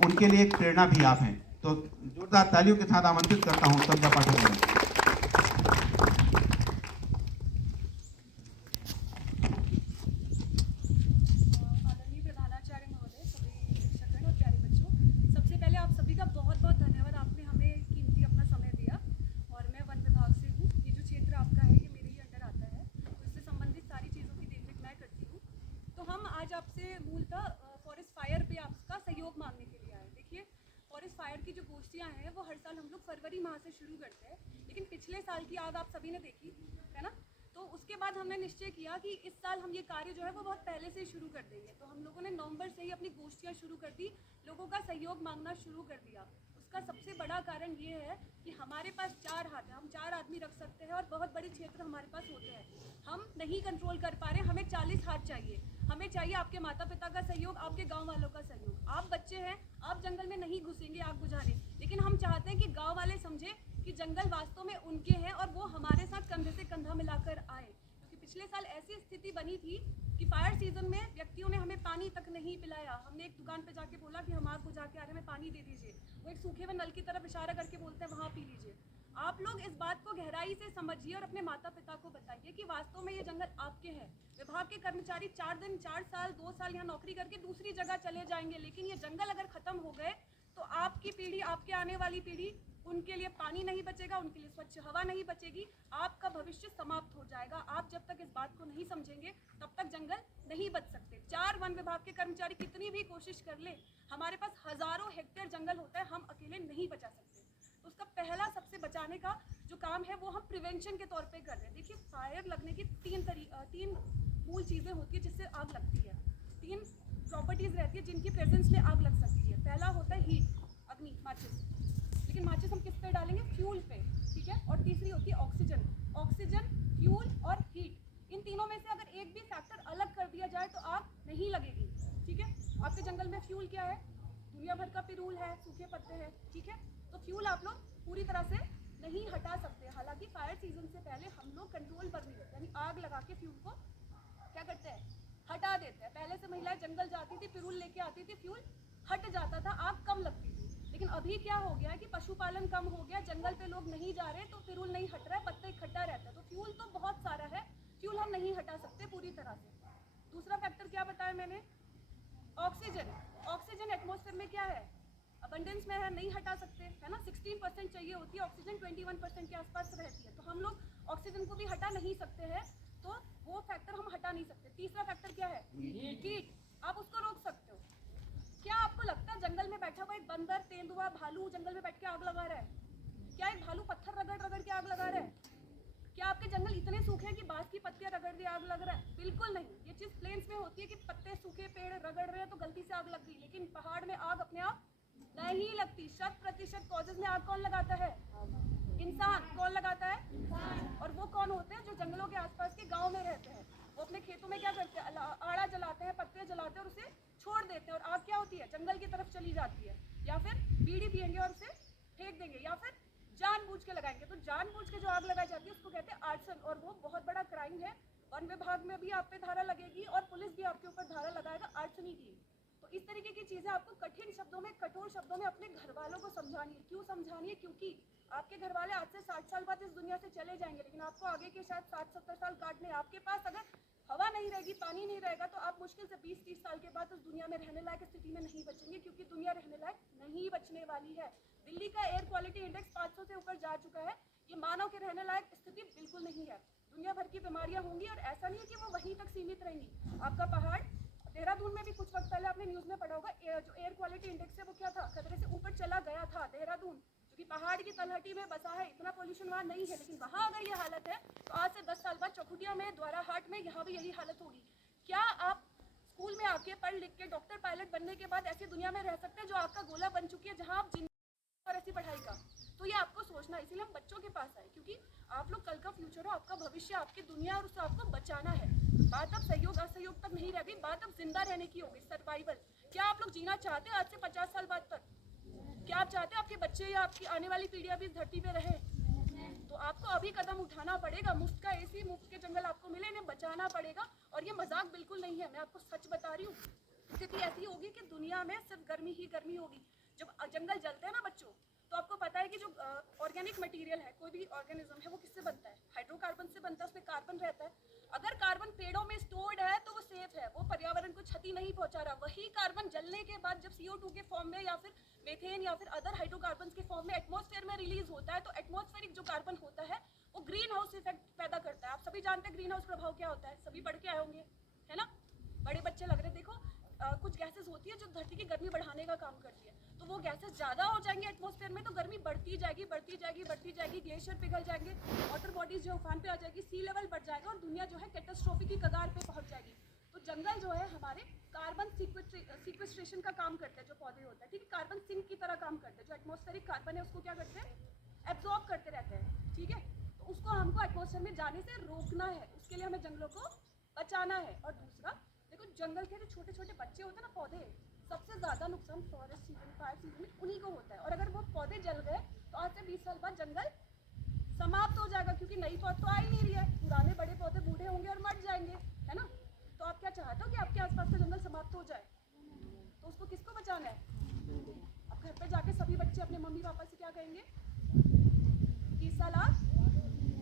उनके लिए एक प्रेरणा भी आप हैं। तो जोरदार तालियों के साथ आमंत्रित करता हूँ संध्या पाठक जी। आदरणीय प्रधानाचार्य महोदय, सभी शिक्षकगण और प्यारे बच्चों, सबसे पहले आप सभी का बहुत बहुत धन्यवाद। आपने हमें कीमती अपना समय दिया। और मैं वन विभाग से हूँ। ये जो क्षेत्र आपका है ये मेरे ही अंडर आता है, तो इससे संबंधित सारी चीज़ों की देखरेख मैं करती हूँ। तो हम आज आपसे मूलतः फॉरेस्ट फायर पे आपका सहयोग मांगने के लिए आए। देखिए, फॉरेस्ट फायर की जो गोष्ठियाँ हैं वो हर साल हम लोग फरवरी माह से शुरू करते हैं, लेकिन पिछले साल की आग आप सभी ने देखी है ना। तो उसके बाद हमने निश्चय किया कि इस साल हम ये कार्य जो है वो बहुत पहले से ही शुरू कर देंगे। तो हम लोगों ने नवंबर से ही अपनी गोष्ठियाँ शुरू कर दी, लोगों का सहयोग मांगना शुरू कर दिया। उसका सबसे बड़ा कारण ये है कि हमारे पास 4 हाथ है, हम 4 आदमी रख सकते हैं और बहुत बड़े क्षेत्र हमारे पास होते हैं। हम नहीं कंट्रोल कर पा रहे, हमें 40 हाथ चाहिए। हमें चाहिए आपके माता पिता का सहयोग, आपके गाँव वालों का सहयोग। आप बच्चे हैं, आप जंगल में नहीं घुसेंगे आग बुझाने, लेकिन हम चाहते हैं कि गाँव वाले समझे कि जंगल वास्तव में उनके हैं और वो हमारे साथ कंधे से कंधा मिलाकर आए। क्योंकि पिछले साल ऐसी स्थिति बनी थी कि फायर सीजन में व्यक्तियों ने हमें पानी तक नहीं पिलाया। हमने एक दुकान पे जाके बोला कि हम आग बुझा के आ रहे हैं, हमें पानी दे दीजिए। वो एक सूखे हुए नल की तरफ इशारा करके बोलते हैं वहाँ पी लीजिए। आप लोग इस बात को गहराई से समझिए और अपने माता पिता को बताइए कि वास्तव में ये जंगल आपके हैं। विभाग के कर्मचारी 4 दिन, 4 साल, 2 साल यहाँ नौकरी करके दूसरी जगह चले जाएंगे, लेकिन ये जंगल अगर खत्म हो गए तो आपकी पीढ़ी, आपके आने वाली पीढ़ी, उनके लिए पानी नहीं बचेगा, उनके लिए स्वच्छ हवा नहीं बचेगी, आपका भविष्य समाप्त हो जाएगा। आप जब तक इस बात को नहीं समझेंगे तब तक जंगल नहीं बच सकते। 4 वन विभाग के कर्मचारी कितनी भी कोशिश कर ले, हमारे पास हजारों हेक्टेयर जंगल होता है, हम अकेले नहीं बचा सकते। तो उसका पहला सबसे बचाने का जो काम है वो हम प्रिवेंशन के तौर पे कर रहे हैं। देखिए, फायर लगने की 3 मूल चीज़ें होती है जिससे आग लगती है। 3 प्रॉपर्टीज़ रहती है जिनकी प्रेजेंस में आग लग सकती है। पहला होता है हीट, अग्नि, माचिस। लेकिन माचिस हम किस पे डालेंगे? फ्यूल पे, ठीक है। और तीसरी होती है ऑक्सीजन। ऑक्सीजन, फ्यूल और हीट, इन तीनों में से अगर एक भी फैक्टर अलग कर दिया जाए तो आग नहीं लगेगी, ठीक है। आपके जंगल में फ्यूल क्या है? दुनिया भर का पिरूल है, सूखे पत्ते हैं, ठीक है। तो फ्यूल आप लोग पूरी तरह से नहीं हटा सकते। हालांकि फायर सीजन से पहले हम लोग कंट्रोल बर्निंग, यानी आग लगा के फ्यूल को क्या करते हैं? हटा देते हैं। पहले से महिलाएं जंगल जाती थी, पिरूल लेके आती थी, फ्यूल हट जाता था, आग कम लगती थी। लेकिन अभी क्या हो गया है कि पशुपालन कम हो गया, जंगल पे लोग नहीं जा रहे, तो फिरूल नहीं हट रहा है, पत्ता इकट्ठा रहता है। तो फ्यूल तो बहुत सारा है, फ्यूल हम नहीं हटा सकते पूरी तरह से। दूसरा फैक्टर क्या बताया मैंने? ऑक्सीजन। ऑक्सीजन एटमॉस्फेयर में क्या है? अबंडेंस में है, नहीं हटा सकते, है ना। 16% चाहिए होती है ऑक्सीजन, 21% के आसपास रहती है। तो हम लोग ऑक्सीजन को भी हटा नहीं सकते हैं, तो वो फैक्टर हम हटा नहीं सकते। तीसरा फैक्टर क्या है? हीट। आप उसको रोक सकते हो। क्या आपको लगता है जंगल में बैठा हुआ एक बंदर, तेंदुआ, भालू जंगल में बैठ के आग लगा रहा है? क्या एक भालू पत्थर रगड़ रगड़ के आग लगा रहा है? क्या आपके जंगल इतने सूखे हैं कि बांस की पत्तियां रगड़ दी आग लग रहा है? बिल्कुल नहीं। ये चीज प्लेन्स में होती है कि पत्ते सूखे, पेड़ रगड़ रहे हैं तो गलती से आग लग गई, लेकिन पहाड़ में आग अपने आप नहीं लगती। 100% कॉजेज में आग कौन लगाता है? इंसान। कौन लगाता है? और वो कौन होते हैं? जो जंगलों के आसपास के गांव में रहते हैं। वो अपने खेतों में क्या करते हैं? आड़ा जलाते हैं, पत्ते जलाते हैं और उसे छोड़ देते हैं, और आग क्या होती है? जंगल की तरफ चली जाती है। या फिर बीड़ी पियेंगे और उसे फेंक देंगे, या फिर जानबूझ के लगाएंगे। तो जानबूझ के जो आग लगाई जाती है उसको कहते हैं आर्सन, और वो बहुत बड़ा क्राइम है। वन विभाग में भी आप पे धारा लगेगी और पुलिस भी आपके ऊपर धारा लगाएगा आर्सनी की। तो इस तरीके की चीजें आपको कठिन शब्दों में, कठोर शब्दों में अपने घर वालों को समझानी है। क्यों समझानी है? क्योंकि आपके घर वाले आज से 60 साल बाद इस दुनिया से चले जाएंगे, लेकिन आपको आगे के शायद 60-70 साल काटने। आपके पास अगर हवा नहीं रहेगी, पानी नहीं रहेगा, तो आप मुश्किल से 20-30 साल के बाद उस दुनिया में रहने लायक स्थिति में नहीं बचेंगे, क्योंकि दुनिया रहने लायक नहीं बचने वाली है। दिल्ली का एयर क्वालिटी इंडेक्स 500 से ऊपर जा चुका है। ये मानव के रहने लायक स्थिति बिल्कुल नहीं है। दुनिया भर की बीमारियां होंगी, और ऐसा नहीं है कि वो वहीं तक सीमित रहेंगी। आपका पहाड़, देहरादून में भी कुछ वक्त पहले आपने न्यूज में पढ़ा होगा, जो एयर क्वालिटी इंडेक्स है वो क्या था? खतरे से ऊपर चला गया था। देहरादून जो कि पहाड़ की तलहटी में बसा है, इतना पोल्यूशन वहाँ नहीं है, लेकिन वहाँ अगर ये हालत है तो आज से 10 साल बाद चौखुटिया में, द्वाराहाट में, यहाँ भी यही हालत होगी। क्या आप स्कूल में आके पढ़ लिख के डॉक्टर, पायलट बनने के बाद ऐसी दुनिया में रह सकते हैं जो आग का गोला बन चुकी है, जहाँ आप और ऐसी पढ़ाई का? तो ये आपको सोचना है। इसीलिए हम बच्चों के पास आए, क्योंकि आप लोग कल का फ्यूचर हो, आपका भविष्य, आपकी दुनिया, और उससे आपको बचाना है। बात अब सहयोग असहयोग तक नहीं रह गई, बात अब जिंदा रहने की हो गई, सर्वाइवल। क्या आप लोग जीना चाहते हैं आज से 50 साल बाद तक? क्या आप चाहते हैं आपके बच्चे या आपकी आने वाली पीढ़ियां भी इस धरती पे रहे? तो आपको अभी कदम उठाना पड़ेगा। मुफ्त का एसी, मुफ्त के जंगल आपको मिले, इन्हें बचाना पड़ेगा। और ये मजाक बिल्कुल नहीं है, मैं आपको सच बता रही हूँ। स्थिति ऐसी होगी कि दुनिया में सिर्फ गर्मी ही गर्मी होगी। जब जंगल जलते हैं ना बच्चों, तो आपको पता है कि जो ऑर्गेनिक मटेरियल है, कोई भी ऑर्गेनिज्म है, वो किससे बनता है? हाइड्रोकार्बन से बनता है, उसमें कार्बन रहता है। अगर कार्बन पेड़ों में स्टोर्ड है तो वो सेफ है, वो पर्यावरण को क्षति नहीं पहुंचा रहा। वही कार्बन जलने के बाद जब CO2 के फॉर्म में या फिर मेथेन या फिर अदर हाइड्रोकार्बन के फॉर्म में एटमॉस्फेयर में रिलीज होता है, तो एटमॉस्फेरिक जो कार्बन होता है वो ग्रीन हाउस इफेक्ट पैदा करता है। आप सभी जानते हैं ग्रीन हाउस प्रभाव क्या होता है, सभी पढ़ के आए होंगे, है ना? बड़े बच्चे लग रहे, देखो कुछ गैसेस होती है जो धरती की गर्मी बढ़ाने का काम करती है। तो वो गैसेस ज़्यादा हो जाएंगे एटमॉस्फेयर में तो गर्मी बढ़ती जाएगी, बढ़ती जाएगी, बढ़ती जाएगी, ग्लेशियर पिघल जाएंगे, वाटर बॉडीज जो उफान पे आ जाएगी, सी लेवल बढ़ जाएगा और दुनिया जो है कैटास्ट्रोफी की कगार पे पहुंच जाएगी। तो जंगल जो है हमारे कार्बन सीक्वेस्ट्रेशन का काम करते हैं, जो पौधे होते हैं, ठीक है, कार्बन सिंक की तरह काम करते हैं। जो एटमॉस्फेरिक कार्बन है उसको क्या करते हैं? एब्जॉर्ब करते रहते हैं, ठीक है। तो उसको हमको एटमॉस्फेयर में जाने से रोकना है, उसके लिए हमें जंगलों को बचाना है। और दूसरा, देखो जंगल के जो छोटे छोटे बच्चे होते हैं ना, पौधे, सबसे ज़्यादा नुकसान फॉरेस्ट सीजन, फायर सीजन में उन्हीं को होता है। और अगर वो पौधे जल गए तो आज से 20 साल बाद जंगल समाप्त हो जाएगा, क्योंकि नई पौध तो आ ही नहीं रही है, पुराने बड़े पौधे बूढ़े होंगे और मर जाएंगे, है ना? तो आप क्या चाहते हो कि आपके आसपास का जंगल समाप्त हो जाए? तो उसको किसको बचाना है? अब घर पे जाके सभी बच्चे अपने मम्मी पापा से क्या कहेंगे कि इस साल आप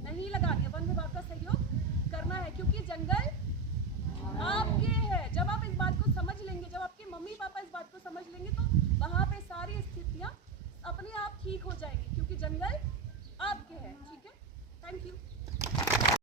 नहीं लगानी है, वन विभाग का सहयोग करना है, क्योंकि जंगल आपके है। जब आप इस बात को समझ लेंगे